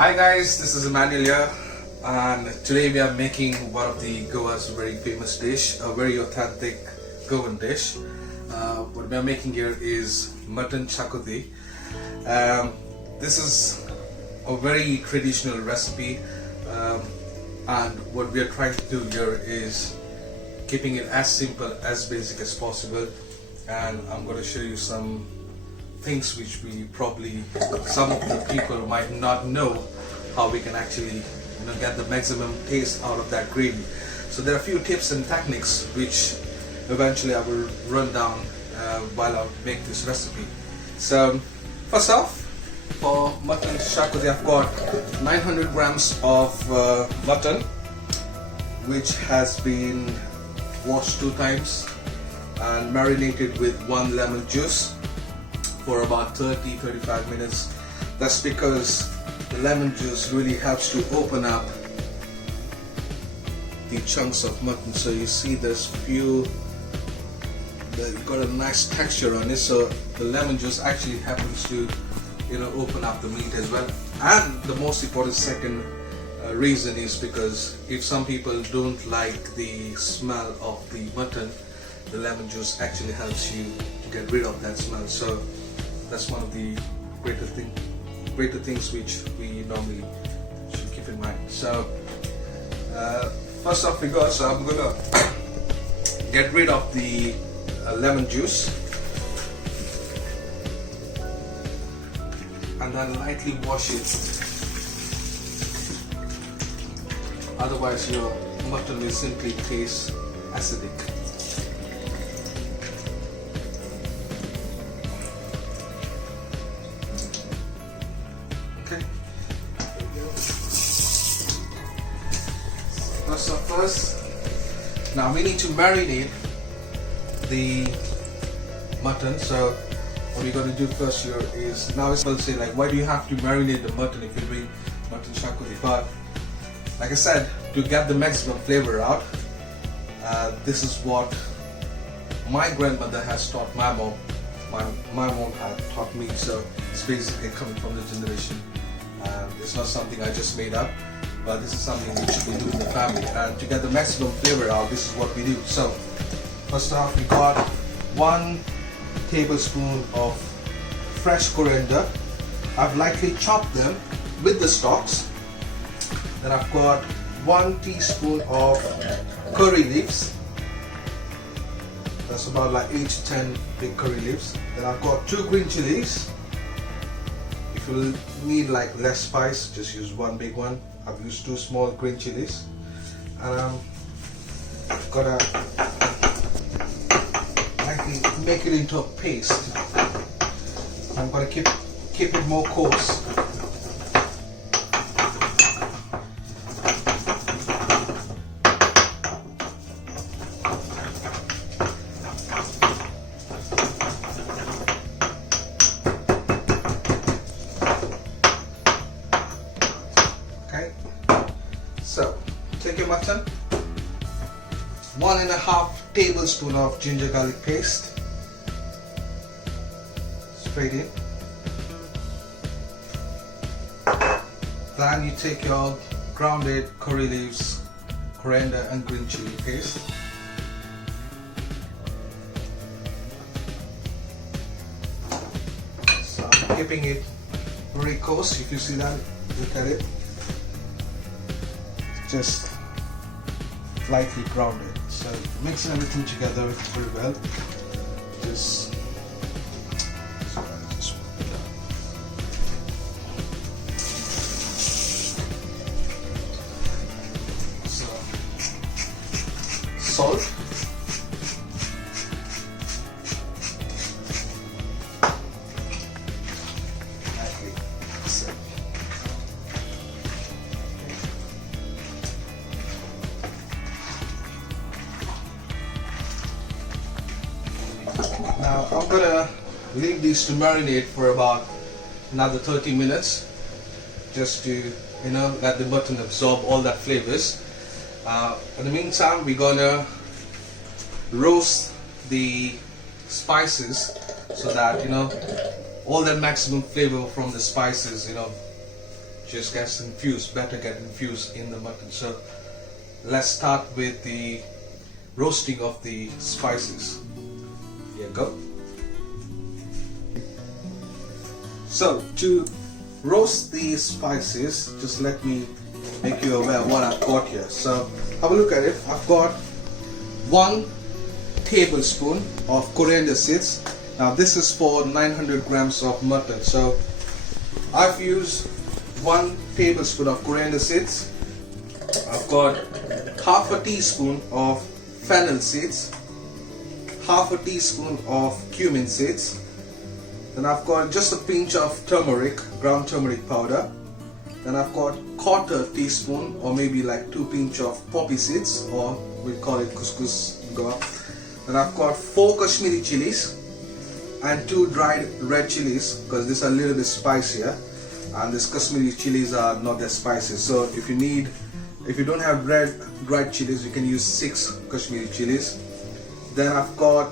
Hi guys, this is Emmanuel here, and today we are making one of the Goa's very famous dish, a very authentic Goan dish. What we are making here is Mutton Xacuti. This is a very traditional recipe, and what we are trying to do here is keeping it as simple, as basic as possible. And I'm going to show you some things which we probably, some of the people might not know, how we can actually get the maximum taste out of that gravy. So there are a few tips and techniques which eventually I will run down while I make this recipe. So first off, for Mutton Xacuti, I've got 900 grams of mutton which has been washed 2 times and marinated with 1 lemon juice for about 30-35 minutes. That's because the lemon juice really helps to open up the chunks of mutton. So you see there's few, you've got a nice texture on it, so the lemon juice actually happens to open up the meat as well. And the most important second reason is because if some people don't like the smell of the mutton, the lemon juice actually helps you to get rid of that smell. So that's one of the greater things which we normally should keep in mind. So first off we go, so I'm gonna get rid of the lemon juice and then lightly wash it, otherwise your mutton will simply taste acidic. Okay. First, now we need to marinate the mutton. So what we're going to do first here is, now it's going to say like, why do you have to marinate the mutton if you're doing Mutton Xacuti? But like I said, to get the maximum flavor out, this is what my grandmother has taught my mom. My mom had taught me, so it's basically coming from the generation. It's not something I just made up, but this is something we should be doing in the family. And to get the maximum flavor out, this is what we do. So first off, we got 1 tablespoon of fresh coriander. I've lightly chopped them with the stalks. Then I've got 1 teaspoon of curry leaves. That's about like 8 to 10 big curry leaves. Then I've got 2 green chilies. If you need like less spice, just use 1 big one. I've used 2 small green chilies. And I'm gonna lightly make it into a paste. I'm gonna keep it more coarse. Okay, so take your mutton, 1.5 tablespoon of ginger garlic paste, straight in. Then you take your grounded curry leaves, coriander and green chili paste. So I'm keeping it very coarse. If you see that, look at it. Just lightly grounded. So mixing everything together very well. Just salt, now I'm gonna leave these to marinate for about another 30 minutes, just to let the mutton absorb all that flavors. In the meantime, we're gonna roast the spices so that all that maximum flavor from the spices just gets infused, better get infused in the mutton. So let's start with the roasting of the spices. Here you go. So to roast these spices, just let me make you aware of what I've got here. So have a look at it. I've got 1 tablespoon of coriander seeds. Now this is for 900 grams of mutton. So I've used 1 tablespoon of coriander seeds. I've got half a teaspoon of fennel seeds, half a teaspoon of cumin seeds. Then I've got just a pinch of turmeric, ground turmeric powder. Then I've got quarter teaspoon or maybe like 2 pinch of poppy seeds, or we call it couscous Goan. Then I've got 4 Kashmiri chilies and 2 dried red chilies, because these are a little bit spicier, and these Kashmiri chilies are not that spicy. So if you don't have dried chilies, you can use 6 Kashmiri chilies. Then I've got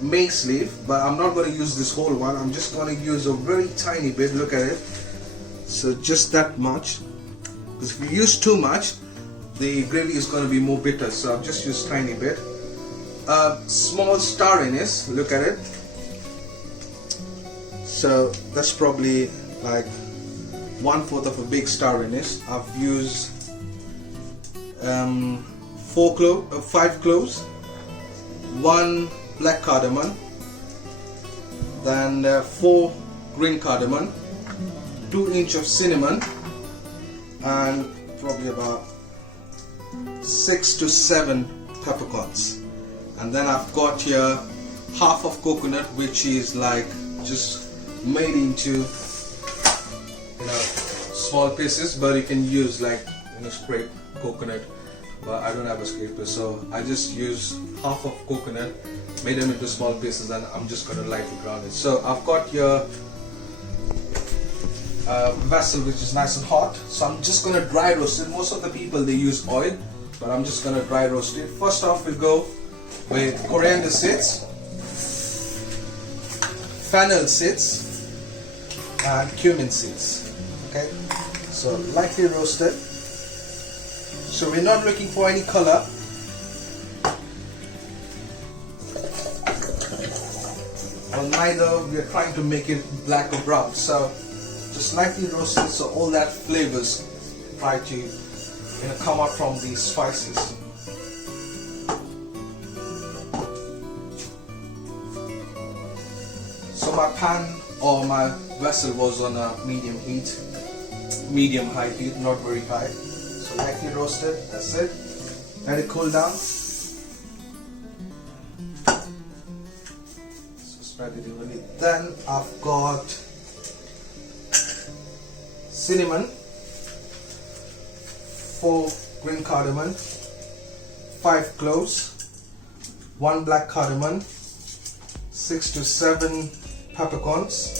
mace leaf, but I'm not going to use this whole one. I'm just going to use a very tiny bit. Look at it. So just that much, because if you use too much, the gravy is going to be more bitter. So I've just used tiny bit. Small star anise. Look at it. So that's probably like 1/4 of a big star anise. I've used 5 cloves, 1 black cardamom, then 4 green cardamom, 2 inch of cinnamon, and probably about 6 to 7 peppercorns. And then I've got here half of coconut, which is like just made into small pieces, but you can use like scrape coconut, but I don't have a scraper, so I just use half of coconut, made them into small pieces, and I'm just going to lightly brown it. So I've got here a vessel which is nice and hot, so I'm just going to dry roast it. Most of the people, they use oil, but I'm just going to dry roast it. First off, we'll go with coriander seeds, fennel seeds, and cumin seeds. Okay, so lightly roasted. So we're not looking for any color. Or neither we are trying to make it black or brown. So just lightly roasted, so all that flavors try to come out from these spices. So my pan or my vessel was on a medium heat, medium high heat, not very high. So lightly roasted, that's it. Let it cool down. So spread it evenly. Then I've got cinnamon, 4 green cardamom, 5 cloves, 1 black cardamom, 6 to 7 peppercorns,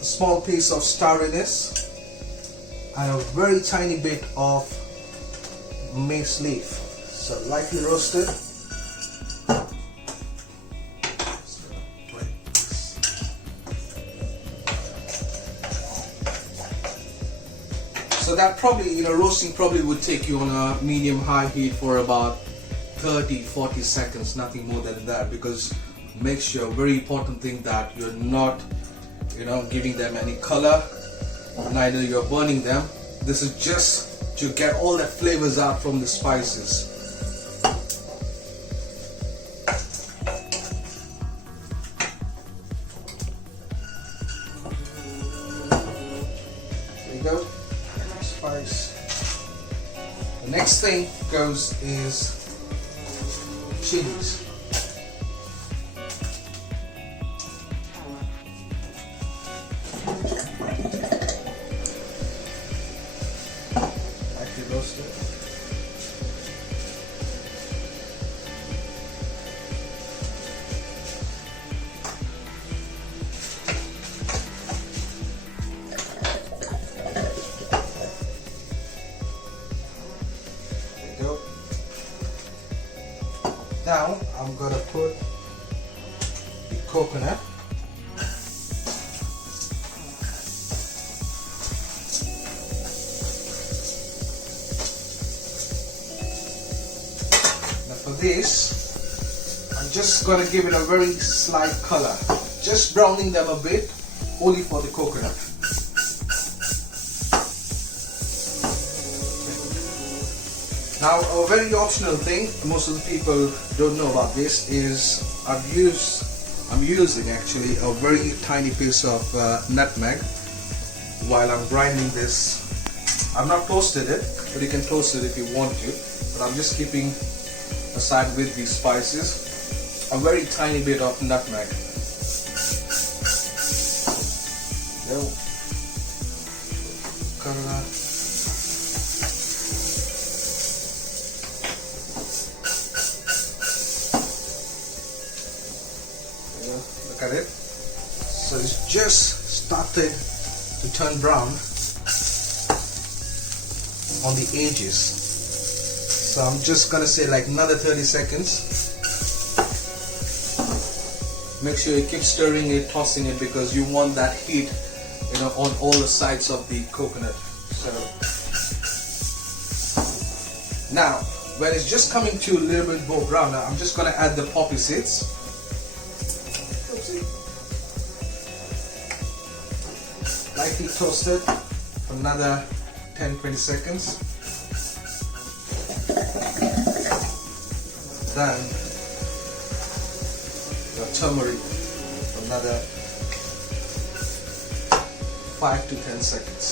a small piece of star anise, and a very tiny bit of mace leaf. So lightly roasted. So that probably, roasting probably would take you on a medium high heat for about 30-40 seconds, nothing more than that, because make sure, very important thing, that you're not giving them any color, neither you're burning them. This is just to get all the flavors out from the spices. There you go. Spice. The next thing goes is chilies. Roasted. There you go. Now I'm gonna put the coconut. this, I'm just gonna give it a very slight color, just browning them a bit, only for the coconut. Now, a very optional thing, most of the people don't know about this, is I'm using actually a very tiny piece of nutmeg while I'm grinding this. I've not toasted it, but you can toast it if you want to, but I'm just keeping aside with these spices a very tiny bit of nutmeg. Look at it. So it's just started to turn brown on the edges. So I'm just gonna say like another 30 seconds. Make sure you keep stirring it, tossing it, because you want that heat, you know, on all the sides of the coconut. So now, when it's just coming to a little bit more brown, now I'm just gonna add the poppy seeds. Lightly toasted for another 10-20 seconds. Then your turmeric for another 5 to 10 seconds.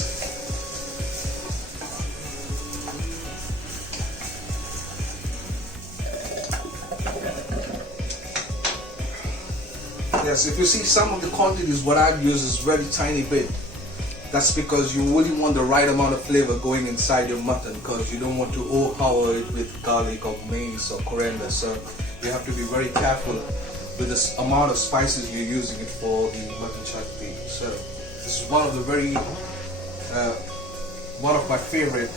Yes, if you see some of the quantities, what I've used is very tiny bit. That's because you really want the right amount of flavor going inside your mutton, because you don't want to overpower it with garlic or mace or coriander. So you have to be very careful with this amount of spices you're using it for the mutton Xacuti. So this is one of the one of my favorite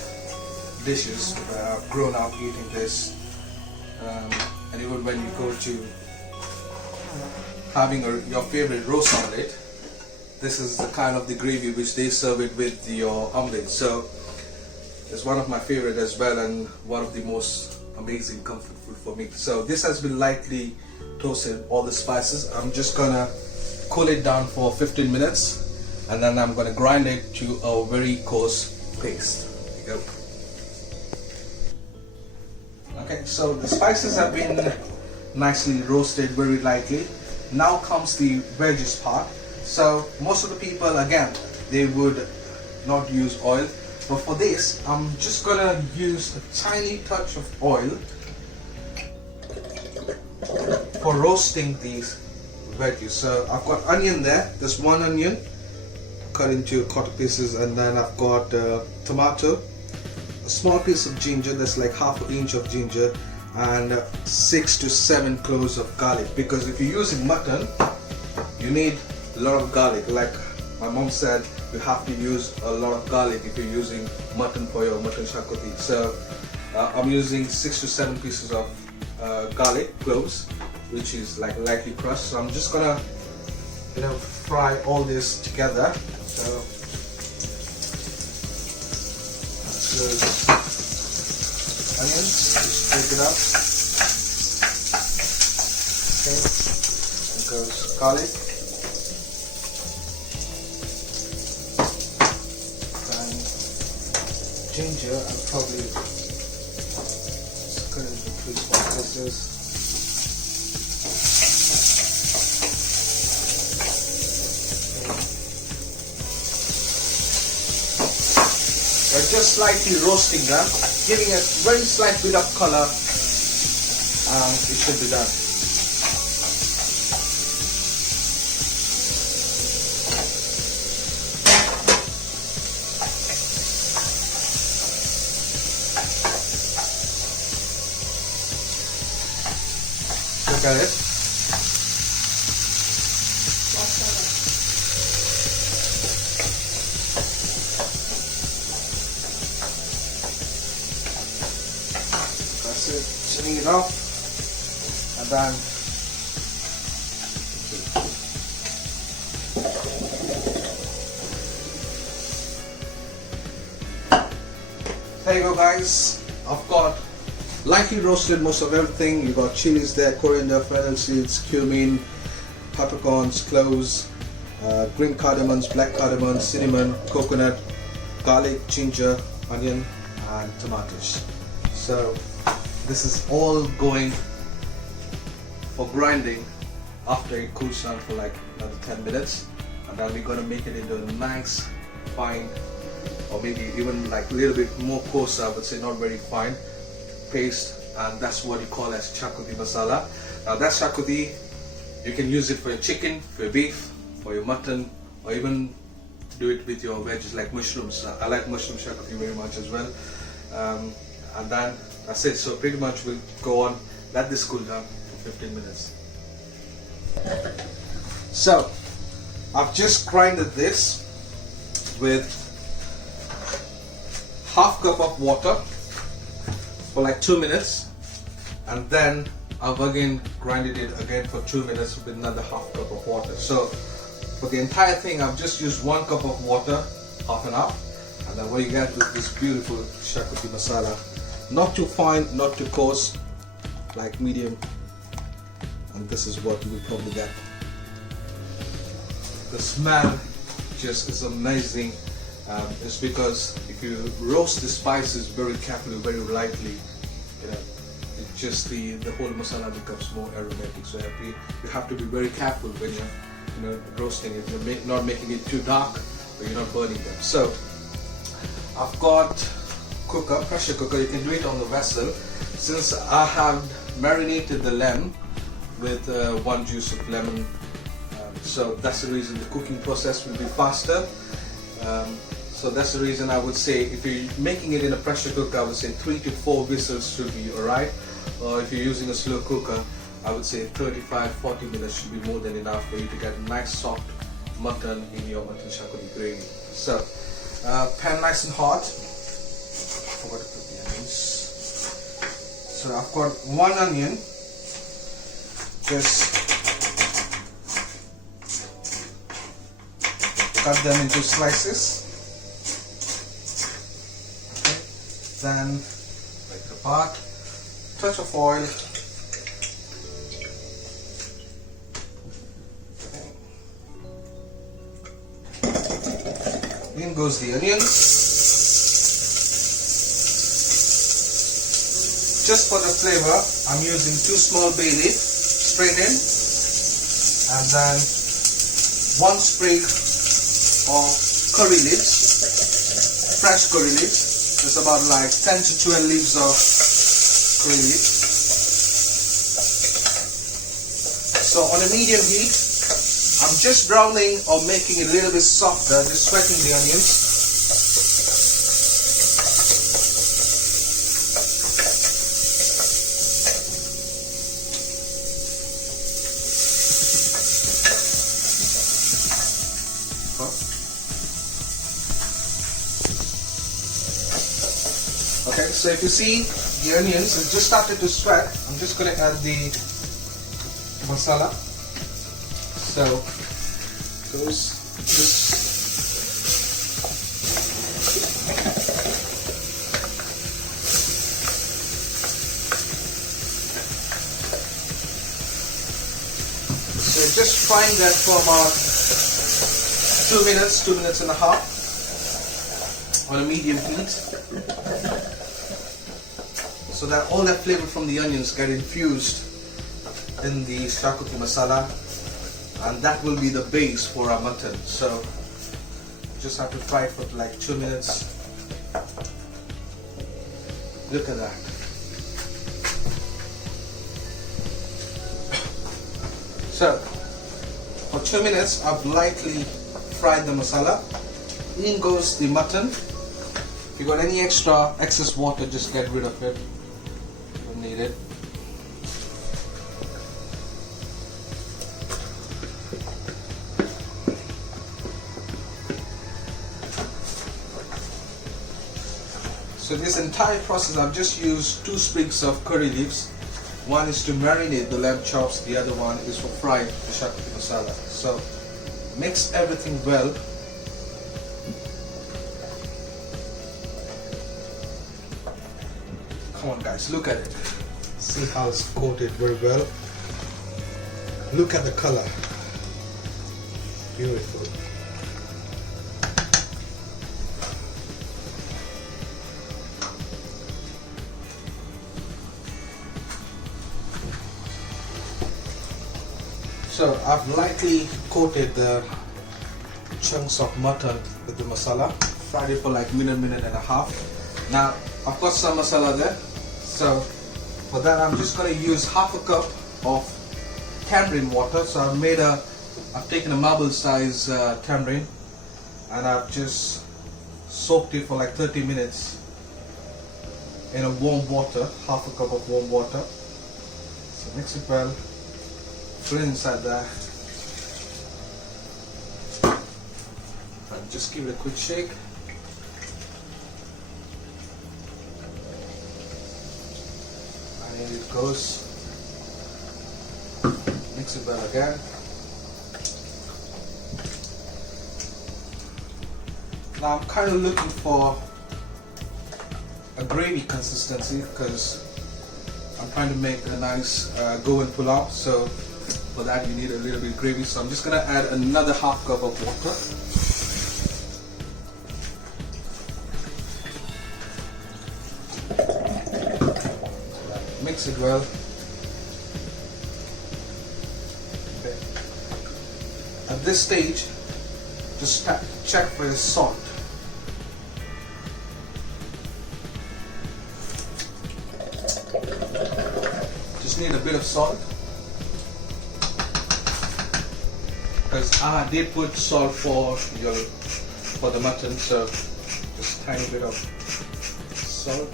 dishes. I've grown up eating this, and even when you go to having your favorite roast omelette, this is the kind of the gravy which they serve it with your omelette. So it's one of my favorite as well, and one of the most amazing comfort food for me. So this has been lightly toasted, all the spices. I'm just gonna cool it down for 15 minutes, and then I'm gonna grind it to a very coarse paste. There you go. Okay, so the spices have been nicely roasted very lightly. Now comes the veggies part. So most of the people, again, they would not use oil, but for this I'm just gonna use a tiny touch of oil for roasting these veggies. So I've got onion there, there's one onion cut into quarter pieces, and then I've got tomato, a small piece of ginger, that's like ½ inch of ginger, and 6 to 7 cloves of garlic, because if you're using mutton, you need a lot of garlic. Like my mom said, you have to use a lot of garlic if you're using mutton for your Mutton Xacuti. So I'm using 6 to 7 pieces of garlic cloves, which is like lightly crushed. So I'm just gonna, you know, fry all this together. So onions, just break it up. Okay, and goes garlic. Ginger, I'll probably just cut it into 3 small pieces. We're just slightly roasting them, giving a very slight bit of color, and it should be done. Look at it. That's it. Turning it off, and then there you go, guys. I've got lightly roasted most of everything. You got chilies there, coriander, fennel seeds, cumin, peppercorns, cloves, green cardamoms, black cardamoms, cinnamon, coconut, garlic, ginger, onion and tomatoes. So this is all going for grinding after it cools down for like another 10 minutes, and then we're going to make it into a nice fine, or maybe even like a little bit more coarse, I would say, not very fine paste, and that's what you call as Xacuti masala. Now that Xacuti, you can use it for your chicken, for your beef, for your mutton, or even do it with your veggies like mushrooms. I like mushroom Xacuti very much as well. And then that's it. So pretty much we'll go on, let this cool down for 15 minutes. So I've just grinded this with half cup of water for like 2 minutes, and then I've again grinded it again for 2 minutes with another half cup of water. So for the entire thing I've just used 1 cup of water, half and half, and then what you get with this beautiful Xacuti masala. Not too fine, not too coarse, like medium, and this is what you will probably get. The smell just is amazing. It's because if you roast the spices very carefully, very lightly, you know, it just the whole masala becomes more aromatic. So you have to be very careful when you're roasting it. You're not making it too dark, but you're not burning them. So I've got pressure cooker. You can do it on the vessel. Since I have marinated the lamb with 1 juice of lemon, so that's the reason the cooking process will be faster. So that's the reason I would say, if you're making it in a pressure cooker, I would say 3 to 4 whistles should be alright. Or if you're using a slow cooker, I would say 35-40 minutes should be more than enough for you to get nice soft mutton in your Mutton Xacuti gravy. So pan nice and hot. I forgot to put the onions. So I've got 1 onion. Just cut them into slices. Okay. Then break it apart. Touch of oil. Okay. In goes the onions. Just for the flavor, I'm using 2 small bay leaf sprayed in, and then 1 sprig of curry leaves, fresh curry leaves. There's about like 10 to 12 leaves of curry leaves. So on a medium heat, I'm just browning or making it a little bit softer, just sweating the onions. Okay, so if you see the onions have just started to sweat, I'm just going to add the masala. So goes this. So just frying that for about 2 minutes and a half on a medium heat, so that all that flavor from the onions get infused in the Xacuti masala, and that will be the base for our mutton. So you just have to fry it for like 2 minutes. Look at that. So for 2 minutes I've lightly fried the masala. In goes the mutton. If you got any excess water, just get rid of it. You don't need it. So this entire process, I've just used 2 sprigs of curry leaves. One is to marinate the lamb chops, the other one is for frying the Xacuti masala. So mix everything well. Come on guys, look at it. See how it's coated very well. Look at the color. Beautiful. So I've lightly coated the chunks of mutton with the masala, fried it for like minute and a half. Now I've got some masala there, so for that I'm just going to use half a cup of tamarind water. So I've taken a marble size tamarind and I've just soaked it for like 30 minutes in a warm water, half a cup of warm water. So mix it well, put it inside there, and just give it a quick shake. And in it goes. Mix it well again. Now I'm kind of looking for a gravy consistency because I'm trying to make a nice Goan pulao. So for that you need a little bit of gravy. So I'm just going to add another half cup of water. Mix it well. Okay. At this stage, just check for the salt. Just need a bit of salt because I did put salt for the mutton, so just a tiny bit of salt.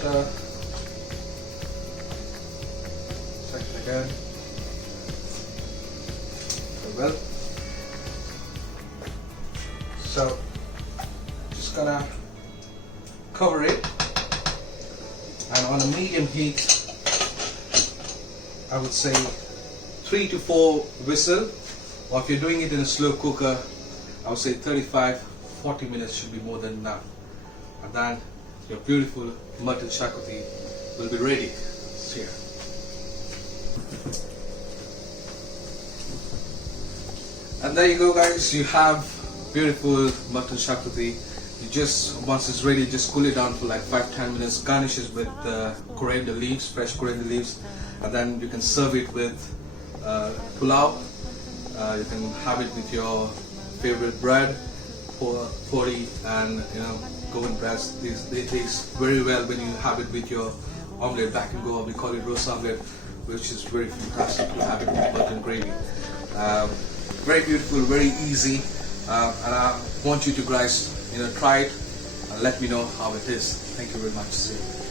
Stir. Second again. Well. So just gonna cover it, and on a medium heat, I would say 3 to 4 whistle, or if you're doing it in a slow cooker, I would say 35-40 minutes should be more than enough. And then your beautiful mutton Xacuti will be ready. See ya. And there you go guys, you have beautiful mutton Xacuti. You just, once it's ready, just cool it down for like 5-10 minutes, garnish it with coriander leaves, fresh coriander leaves, and then you can serve it with pulao. You can have it with your favorite bread, pori, and Goan breads. They taste very well when you have it with your omelette. Back in Goa we call it roast omelette, which is very fantastic to have it with mutton gravy. Very beautiful, very easy, and I want you to guys try it and let me know how it is. Thank you very much. See you.